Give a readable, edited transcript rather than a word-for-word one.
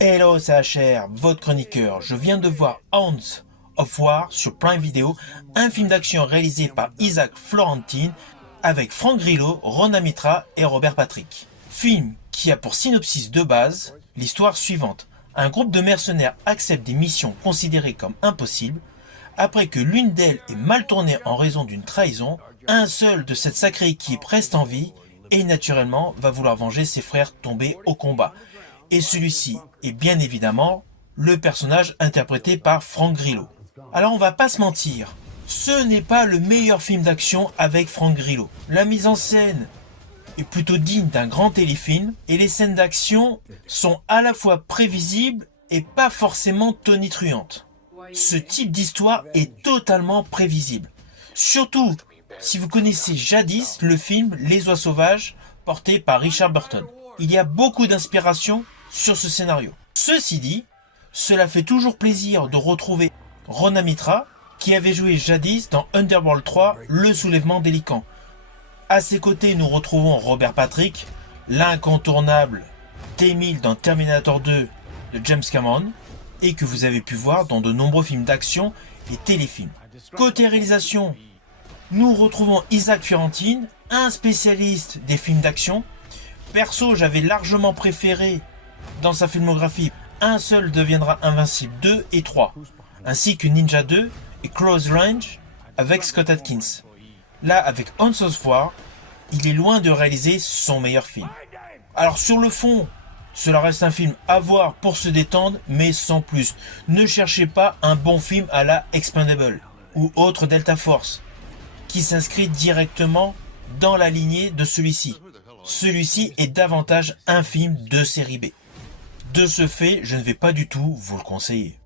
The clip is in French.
Hello, c'est HR, votre chroniqueur. Je viens de voir Hounds of War sur Prime Video, un film d'action réalisé par Isaac Florentine avec Frank Grillo, Rona Mitra et Robert Patrick. Film qui a pour synopsis de base l'histoire suivante. Un groupe de mercenaires accepte des missions considérées comme impossibles. Après que l'une d'elles est mal tournée en raison d'une trahison, un seul de cette sacrée équipe reste en vie et naturellement va vouloir venger ses frères tombés au combat. Et celui-ci est bien évidemment le personnage interprété par Frank Grillo. Alors on va pas se mentir, ce n'est pas le meilleur film d'action avec Frank Grillo. La mise en scène est plutôt digne d'un grand téléfilm et les scènes d'action sont à la fois prévisibles et pas forcément tonitruantes. Ce type d'histoire est totalement prévisible. Surtout si vous connaissez jadis le film Les Oies Sauvages porté par Richard Burton. Il y a beaucoup d'inspiration sur ce scénario. Ceci dit, cela fait toujours plaisir de retrouver Rona Mitra, qui avait joué jadis dans Underworld 3, Le Soulèvement des Lycans. À ses côtés, nous retrouvons Robert Patrick, l'incontournable T-1000 dans Terminator 2 de James Cameron, et que vous avez pu voir dans de nombreux films d'action et téléfilms. Côté réalisation, nous retrouvons Isaac Florentine, un spécialiste des films d'action. Perso, j'avais largement préféré dans sa filmographie Un seul deviendra invincible 2 et 3, ainsi que Ninja 2 et Close Range avec Scott Adkins. Là, avec Hounds of War, il est loin de réaliser son meilleur film. Alors sur le fond, cela reste un film à voir pour se détendre, mais sans plus. Ne cherchez pas un bon film à la Expendable ou autre Delta Force, qui s'inscrit directement dans la lignée de celui-ci. Celui-ci est davantage un film de série B. De ce fait, je ne vais pas du tout vous le conseiller.